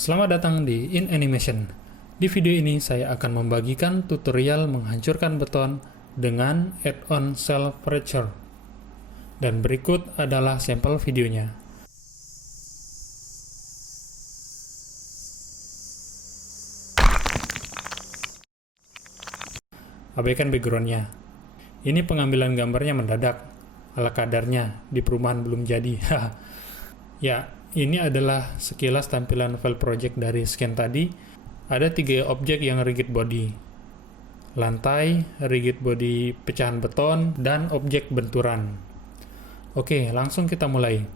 Selamat datang di In Animation. Di video ini saya akan membagikan tutorial menghancurkan beton dengan add-on Cell Fracture. Dan berikut adalah sampel videonya. Abaikan backgroundnya. Ini pengambilan gambarnya mendadak, ala kadarnya, di perumahan belum jadi. Ya, ini adalah sekilas tampilan file project dari scan tadi. Ada 3 objek yang rigid body. Lantai, rigid body pecahan beton, dan objek benturan. Oke, langsung kita mulai.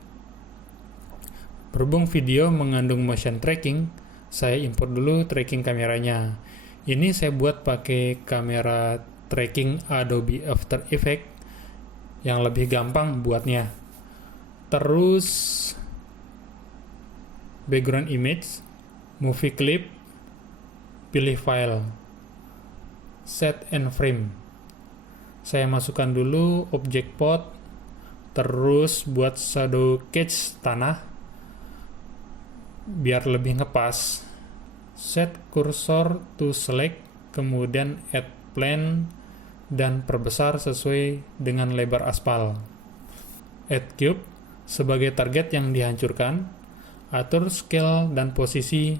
Berhubung video mengandung motion tracking, saya import dulu tracking kameranya. Ini saya buat pakai kamera tracking Adobe After Effects yang lebih gampang buatnya. Terus background image, movie clip, pilih file, set and frame. Saya masukkan dulu objek pot, terus buat shadow catch tanah biar lebih ngepas. Set cursor to select, kemudian add plane dan perbesar sesuai dengan lebar aspal. Add cube sebagai target yang dihancurkan. Atur scale dan posisi,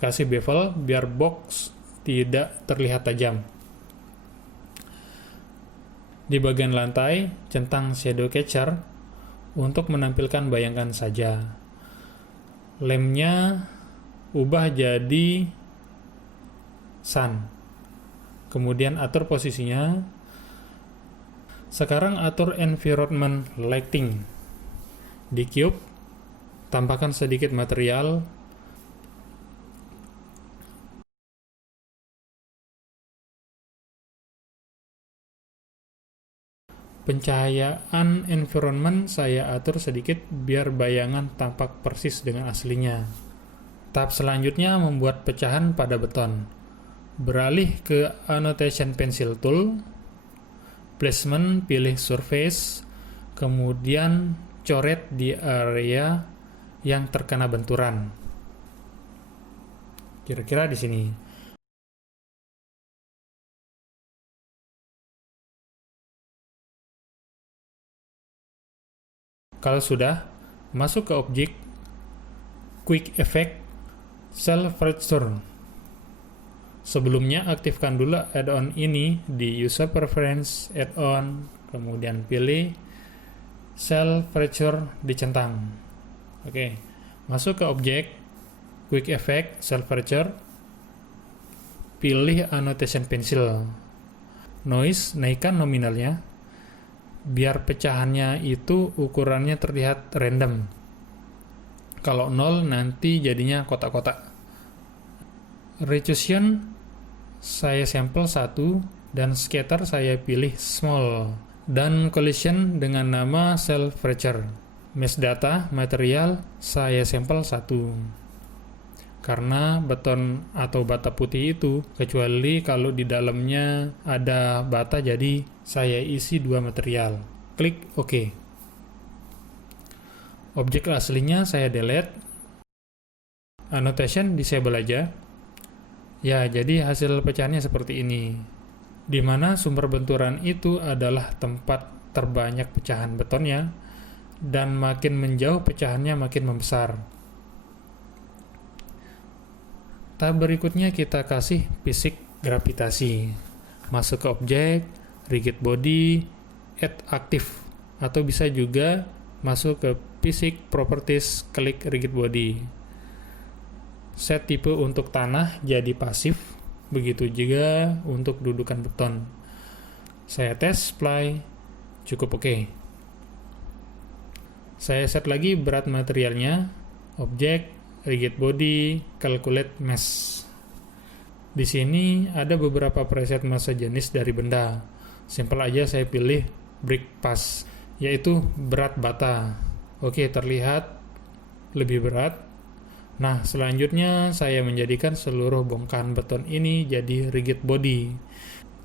kasih bevel biar box tidak terlihat tajam. Di bagian lantai, centang shadow catcher untuk menampilkan bayangan saja. Lemnya ubah jadi sun. Kemudian atur posisinya. Sekarang atur environment lighting. Di cube, tambahkan sedikit material. Pencahayaan environment saya atur sedikit biar bayangan tampak persis dengan aslinya. Tahap selanjutnya membuat pecahan pada beton. Beralih ke annotation pencil tool. Placement, pilih surface, kemudian coret di area yang terkena benturan. Kira-kira di sini. Kalau sudah, masuk ke objek Quick Effect Cell Fracture. Sebelumnya aktifkan dulu add-on ini di User Preference Add-on, kemudian pilih Cell Fracture dicentang. Oke, masuk ke objek Quick Effect Cell Fracture, pilih Annotation Pencil. Noise, naikkan nominalnya biar pecahannya itu ukurannya terlihat random. Kalau 0 nanti jadinya kotak-kotak. Recursion saya sampel 1 dan scatter saya pilih small, dan collision dengan nama Cell Fracture. Mesh data material saya sampel 1 karena beton atau bata putih itu, kecuali kalau di dalamnya ada bata, jadi saya isi 2 material. Klik OK. Objek aslinya saya delete, annotation disable aja. Ya, jadi hasil pecahannya seperti ini, di mana sumber benturan itu adalah tempat terbanyak pecahan betonnya, dan makin menjauh pecahannya makin membesar. Tahap berikutnya kita kasih fisik gravitasi. Masuk ke objek, rigid body, add active, atau bisa juga masuk ke fisik properties, klik rigid body. Set tipe untuk tanah jadi pasif, begitu juga untuk dudukan beton. Saya tes supply, cukup oke. Saya set lagi berat materialnya, objek, rigid body, calculate mass. Di sini ada beberapa preset massa jenis dari benda. Simpel aja saya pilih brick pass, yaitu berat bata. Oke, terlihat lebih berat. Nah, selanjutnya saya menjadikan seluruh bongkahan beton ini jadi rigid body.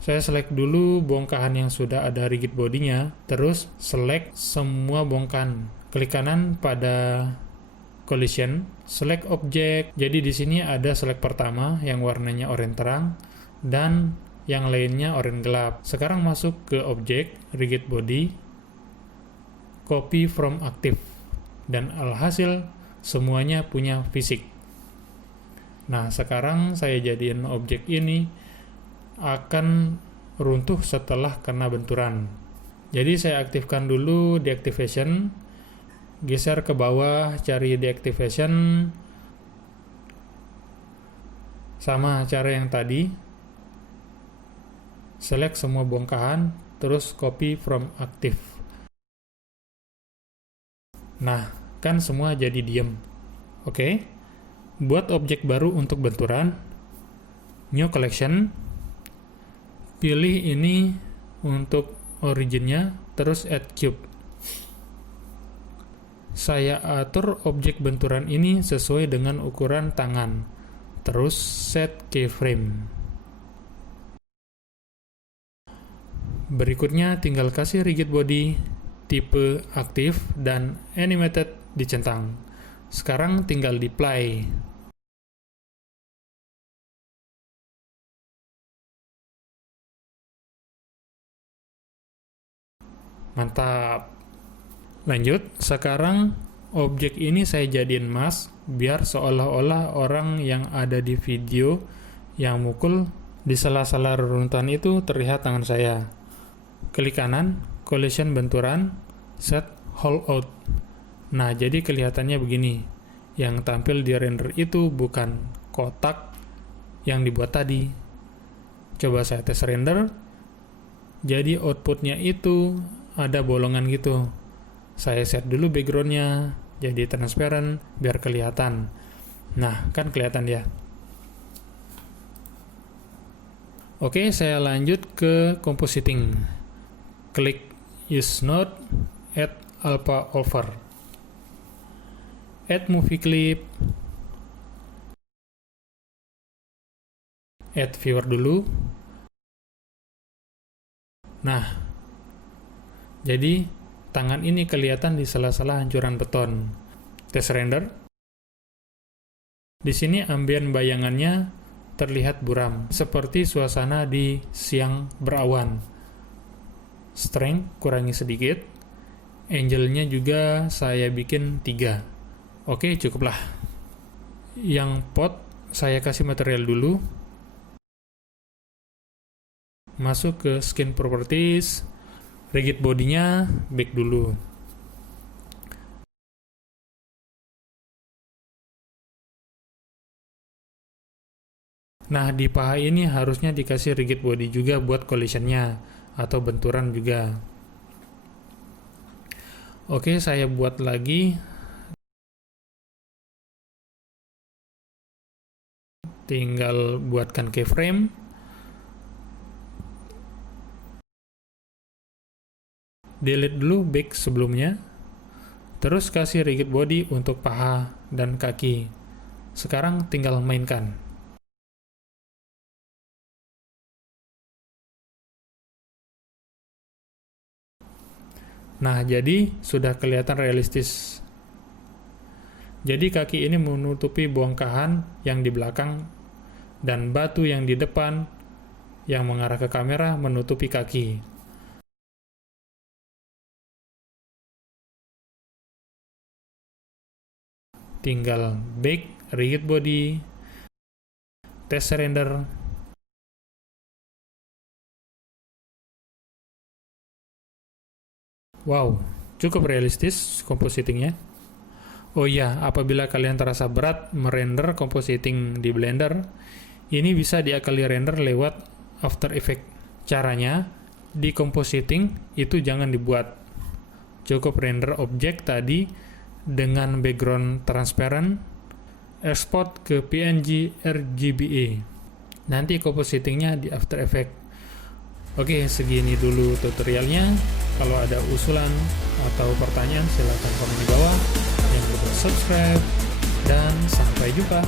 Saya select dulu bongkahan yang sudah ada rigid bodinya, terus select semua bongkahan. Klik kanan pada collision, Select object. Jadi di sini ada select pertama yang warnanya oranye terang dan yang lainnya oranye gelap. Sekarang masuk ke objek rigid body, copy from active, dan alhasil semuanya punya fisik. Nah, sekarang saya jadiin objek ini akan runtuh setelah kena benturan. Jadi saya aktifkan dulu deactivation, geser ke bawah, cari deactivation, sama cara yang tadi, select semua bongkahan, terus copy from active. Nah, kan semua jadi diem. Oke, buat objek baru untuk benturan, new collection, pilih ini untuk originnya, terus add cube. Saya atur objek benturan ini sesuai dengan ukuran tangan, terus set keyframe. Berikutnya tinggal kasih rigid body, tipe aktif, dan animated dicentang. Sekarang tinggal di play. Mantap. Lanjut, sekarang objek ini saya jadiin mask biar seolah-olah orang yang ada di video yang mukul di sela-sela reruntuhan itu terlihat tangan saya. Klik kanan, collision benturan, set hold out. Nah, jadi kelihatannya begini. Yang tampil di render itu bukan kotak yang dibuat tadi. Coba saya tes render. Jadi outputnya itu ada bolongan gitu. Saya set dulu backgroundnya jadi transparent biar kelihatan. Nah, kan kelihatan ya. Oke, saya lanjut ke compositing. Klik use node, add alpha over, add movie clip, add viewer dulu. Nah, jadi tangan ini kelihatan di sela-sela hancuran beton. Tes render. Di sini ambien bayangannya terlihat buram, seperti suasana di siang berawan. Strength kurangi sedikit. Angle-nya juga saya bikin 3. Oke, cukuplah. Yang pot saya kasih material dulu. Masuk ke skin properties. Rigid body-nya back dulu. Nah, di paha ini harusnya dikasih rigid body juga buat collision-nya atau benturan juga. Oke, saya buat lagi. Tinggal buatkan keyframe. Delete dulu back sebelumnya. Terus kasih rigid body untuk paha dan kaki. Sekarang tinggal mainkan. Nah, jadi sudah kelihatan realistis. Jadi kaki ini menutupi bongkahan yang di belakang dan batu yang di depan yang mengarah ke kamera menutupi kaki. Tinggal back, rigid body, test render. Wow, cukup realistis compositingnya. Oh iya, apabila kalian terasa berat merender compositing di Blender, ini bisa diakali render lewat After Effects. Caranya, di compositing itu jangan dibuat. Cukup render objek tadi dengan background transparent, export ke PNG RGBA. Nanti compositingnya di After Effects. Oke, segini dulu tutorialnya. Kalau ada usulan atau pertanyaan, silahkan komen di bawah. Jangan lupa subscribe, dan sampai jumpa.